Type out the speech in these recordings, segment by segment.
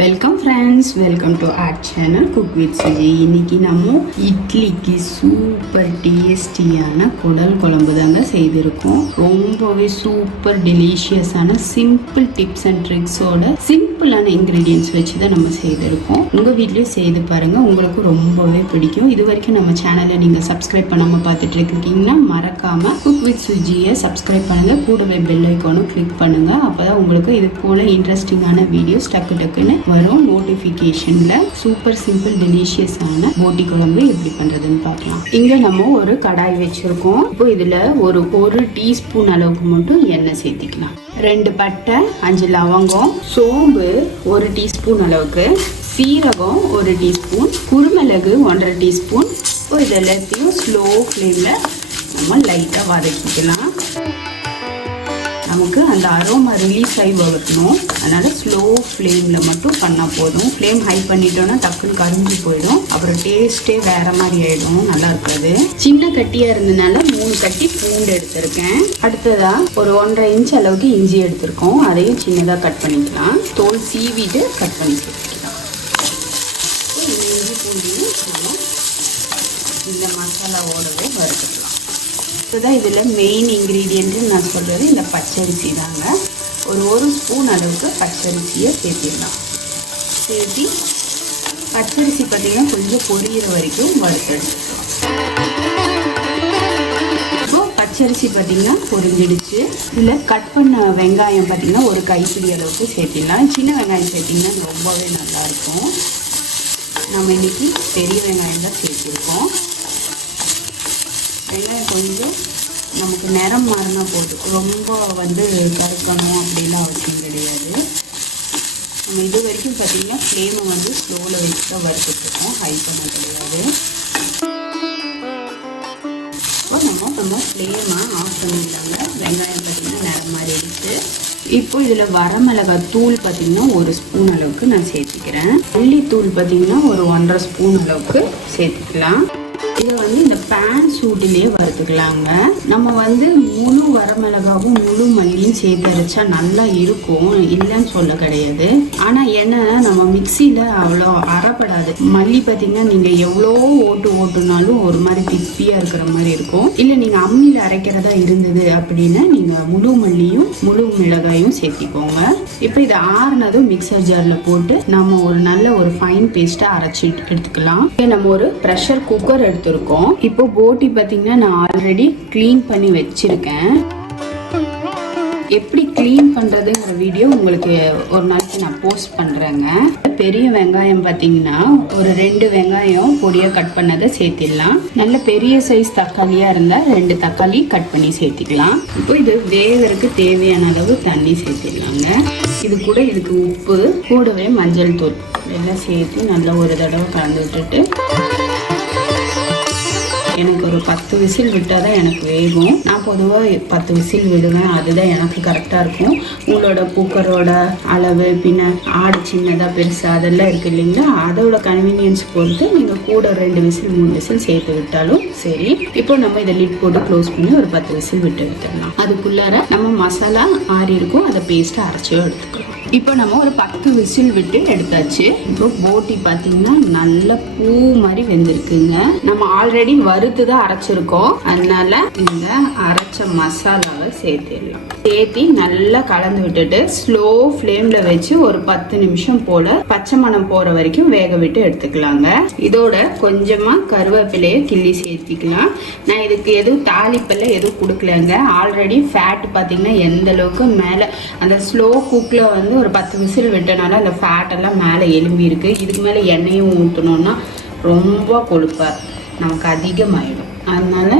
Welcome friends, welcome to R channel cook with Suji. இன்னைக்கு நம்ம இட்லிக்கு சூப்பர் டேஸ்டியான குடல் குழம்பு தாங்க செய்திருக்கோம். ரொம்பவே சூப்பர் டெலிஷியஸான சிம்பிள் டிப்ஸ் அண்ட் ட்ரிக்ஸோட சிம்பிளான இன்க்ரீடியன்ஸ் வச்சு தான் நம்ம செய்திருக்கோம். உங்கள் வீட்லேயும் செய்து பாருங்கள், உங்களுக்கு ரொம்பவே பிடிக்கும். இது வரைக்கும் நம்ம சேனலை நீங்கள் சப்ஸ்கிரைப் பண்ணாமல் பார்த்துட்டு இருக்கீங்கன்னா மறக்காமல் குக் வித் சுஜியை சப்ஸ்கிரைப் பண்ணுங்கள். கூடவே பெல் ஐக்கானும் கிளிக் பண்ணுங்கள். அப்போ தான் உங்களுக்கு இது போல் இன்ட்ரெஸ்டிங்கான வீடியோஸ் டக்குன்னு வரும் நோட்டிஃபிகேஷனில். சூப்பர் சிம்பிள் டெலிஷியஸான போட்டி குழம்பு எப்படி பண்ணுறதுன்னு பார்க்கலாம். இங்கே நம்ம ஒரு கடாய் வச்சுருக்கோம். இப்போ இதில் ஒரு டீஸ்பூன் அளவுக்கு மட்டும் எண்ணெய் சேர்த்திக்கலாம். 2 பட்டை, 5 லவங்கம், சோம்பு 1 டீஸ்பூன் அளவுக்கு, சீரகம் 1 டீஸ்பூன், குருமிளகு 1.5 டீஸ்பூன். இப்போ இது எல்லாத்தையும் ஸ்லோ ஃப்ளேமில் நம்ம லைட்டாக வதக்கிக்கலாம். நமக்கு அந்த அரோமா ரிலீஸ் ஆகி வரணும். அதனால் ஸ்லோ ஃப்ளேமில் மட்டும் பண்ணால் போதும். ஃப்ளேம் ஹை பண்ணிட்டோன்னா டக்குன்னு கரிஞ்சு போயிடும். அப்புறம் டேஸ்ட்டே வேறு மாதிரி ஆகிடும், நல்லா இருக்காது. சின்ன கட்டியாக இருந்ததுனால 3 கட்டி பூண்டு எடுத்திருக்கேன். அடுத்ததாக ஒரு 1.5 இன்ச் அளவுக்கு இஞ்சி எடுத்திருக்கோம். அதையும் சின்னதாக கட் பண்ணிக்கலாம். தோல் சீவிட்டு கட் பண்ணி சேர்த்துக்கலாம். இந்த இஞ்சி பூண்டையும் இந்த மசாலாவோடவே வறுத்துக்கலாம். இப்போதான் இதில் மெயின் இன்க்ரீடியண்ட்டு நான் சொல்கிறது இந்த பச்சரிசி தாங்க. ஒரு ஸ்பூன் அளவுக்கு பச்சரிசியை சேர்த்திடலாம். சேர்த்தி பச்சரிசி பார்த்திங்கன்னா கொஞ்சம் பொரியிற வரைக்கும் வறுத்தெடுத்துக்கலாம். இப்போ பச்சரிசி பார்த்திங்கன்னா பொரிஞ்சிடுச்சு. இதில் கட் பண்ண வெங்காயம் பார்த்திங்கன்னா ஒரு கைப்பிடி அளவுக்கு சேர்த்திடலாம். சின்ன வெங்காயம் சேர்த்திங்கன்னா ரொம்பவே நல்லாயிருக்கும். நம்ம இன்றைக்கி பெரிய வெங்காயம் தான் சேர்த்திருக்கோம். வெங்காயம் கொஞ்சம் நமக்கு நிறம் மாறினா போதும், ரொம்ப கருக்கணும் அப்படிலாம் அவசியம் கிடையாது. நம்ம இது வரைக்கும் பார்த்திங்கன்னா ஃப்ளேமை ஸ்லோவில் வச்சு தான் வறுத்துட்ருக்கோம், ஹை பண்ண கிடையாது. இப்போ நம்ம ஃப்ளேமை ஆஃப் பண்ணிடலாங்க. வெங்காயம் பார்த்திங்கன்னா நிறம் மாறிடுச்சு. இப்போ இதில் வரமிளகாய் தூள் பார்த்திங்கன்னா 1 ஸ்பூன் அளவுக்கு நான் சேர்த்துக்கிறேன். மல்லித்தூள் பார்த்திங்கன்னா ஒரு 1.5 ஸ்பூன் அளவுக்கு சேர்த்துக்கலாம். இதை இந்த பேன் சூட்டிலே வறுத்துக்கலாங்க. நம்ம முழு வரமிளகாவும் முழு மல்லியும் சேர்த்து அரைச்சா நல்லா இருக்கும், இல்லைன்னு சொல்ல கிடையாது. ஆனால் என்னன்னா நம்ம மிக்சியில் அவ்வளோ அரைப்படாது. மல்லி பார்த்தீங்கன்னா நீங்கள் எவ்வளோ ஓட்டுனாலும் ஒரு மாதிரி திப்பியாக இருக்கிற மாதிரி இருக்கும். இல்லை நீங்கள் அம்மியில் அரைக்கிறதா இருந்தது அப்படின்னா நீங்கள் முழு மல்லியும் முழு மிளகாயும் சேர்த்திக்கோங்க. இப்போ இதை ஆறுனதும் மிக்சர் ஜாரில் போட்டு நம்ம ஒரு நல்ல ஒரு ஃபைன் பேஸ்ட்டாக அரைச்சி எடுத்துக்கலாம். நம்ம ஒரு ப்ரெஷர் குக்கர் எடுத்துருக்கோம். இப்போ போட்டி பார்த்தீங்கன்னா நான் ஆல்ரெடி க்ளீன் பண்ணி வச்சிருக்கேன். எப்படி க்ளீன் பண்ணுறதுங்கிற வீடியோ உங்களுக்கு ஒரு நாளைக்கு நான் போஸ்ட் பண்ணுறேங்க. பெரிய வெங்காயம் பார்த்தீங்கன்னா ஒரு 2 வெங்காயம் பொடியாக கட் பண்ணதை சேர்த்திடலாம். நல்ல பெரிய சைஸ் தக்காளியாக இருந்தால் 2 தக்காளி கட் பண்ணி சேர்த்திக்கலாம். இப்போ இது வேகறதுக்கு தேவையான அளவு தண்ணி சேர்த்திடலாங்க. இது கூட இதுக்கு உப்பு, கூடவே மஞ்சள் தூள் எல்லாம் சேர்த்து நல்லா ஒரு தடவை கலந்து விட்டுட்டு எனக்கு ஒரு 10 விசில் விட்டால் தான் எனக்கு வேகும். நான் பொதுவாக 10 விசில் விடுவேன், அதுதான் எனக்கு கரெக்டாக இருக்கும். உங்களோட குக்கரோட அளவு, பின்ன ஆடு சின்னதாக பெருசாக அதெல்லாம் இருக்குது இல்லைங்களா, அதோட கன்வீனியன்ஸ் பொறுத்து நீங்கள் கூட 2 விசில் 3 விசில் சேர்த்து விட்டாலும் சரி. இப்போ நம்ம இதை லிட் போட்டு க்ளோஸ் பண்ணி ஒரு 10 விசில் விட்டு எடுத்துடலாம். அதுக்குள்ளார நம்ம மசாலா ஆறி இருக்கும், அதை பேஸ்ட்டாக அரைச்சியோ எடுத்துக்கலாம். இப்போ நம்ம ஒரு 10 விசில் விட்டு எடுத்தாச்சு. இப்போ போட்டி பார்த்தீங்கன்னா நல்ல பூ மாதிரி வெந்திருக்குங்க. நம்ம ஆல்ரெடி வறுத்து தான் அரைச்சிருக்கோம். அதனால இந்த அரைச்ச மசாலாவை சேர்த்திடலாம். சேர்த்தி நல்லா கலந்து விட்டுட்டு ஸ்லோ ஃப்ளேமில் வச்சு ஒரு 10 நிமிஷம் போல பச்சை மணம் போகிற வரைக்கும் வேக விட்டு எடுத்துக்கலாங்க. இதோட கொஞ்சமாக கருவேப்பிலையை கிள்ளி சேர்த்திக்கலாம். நான் இதுக்கு எதுவும் தாளிப்பெல்லாம் எதுவும் கொடுக்கலங்க. ஆல்ரெடி ஃபேட் பார்த்தீங்கன்னா எந்த அளவுக்கு மேலே அந்த ஸ்லோ குக்கில் ஒரு 10 விசில் விட்டனால அந்த ஃபேட் எல்லாம் மேலே எலும்பி இருக்கு. இதுக்கு மேலே எண்ணெயும் ஊற்றணும்னா ரொம்ப கொழுப்பாக நமக்கு அதிகமாகிடும். அதனால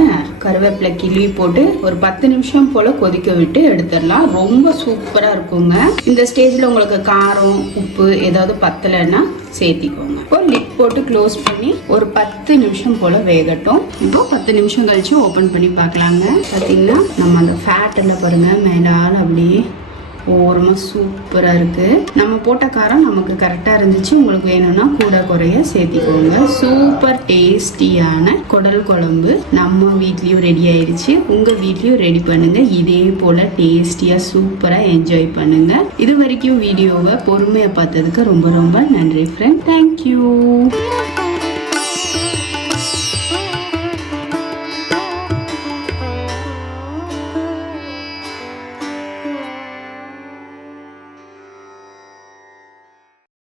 கருவேப்பிலை கிள்ளி போட்டு ஒரு 10 நிமிஷம் போல் கொதிக்க விட்டு எடுத்துடலாம். ரொம்ப சூப்பராக இருக்குங்க. இந்த ஸ்டேஜில் உங்களுக்கு காரம் உப்பு ஏதாவது பத்தலைன்னா சேர்த்திக்கோங்க. இப்போ லிட் போட்டு க்ளோஸ் பண்ணி ஒரு 10 நிமிஷம் போல் வேகட்டும். இப்போ 10 நிமிஷம் கழிச்சு ஓப்பன் பண்ணி பார்க்கலாங்க. பார்த்தீங்கன்னா நம்ம அந்த ஃபேட் எல்லாம் பாருங்கள் மேலால் அப்படியே ஓரமாக சூப்பராக இருக்குது. நம்ம போட்ட காரம் நமக்கு கரெக்டாக இருந்துச்சு. உங்களுக்கு வேணும்னா கூட குறைய சேர்த்திக்கோங்க. சூப்பர் டேஸ்டியான குடல் குழம்பு நம்ம வீட்லேயும் ரெடி ஆயிடுச்சு. உங்கள் வீட்லேயும் ரெடி பண்ணுங்கள். இதே போல் டேஸ்டியாக சூப்பராக என்ஜாய் பண்ணுங்கள். இது வரைக்கும் வீடியோவை பொறுமையாக பார்த்ததுக்கு ரொம்ப ரொம்ப நன்றி ஃப்ரெண்ட். தேங்க்யூ.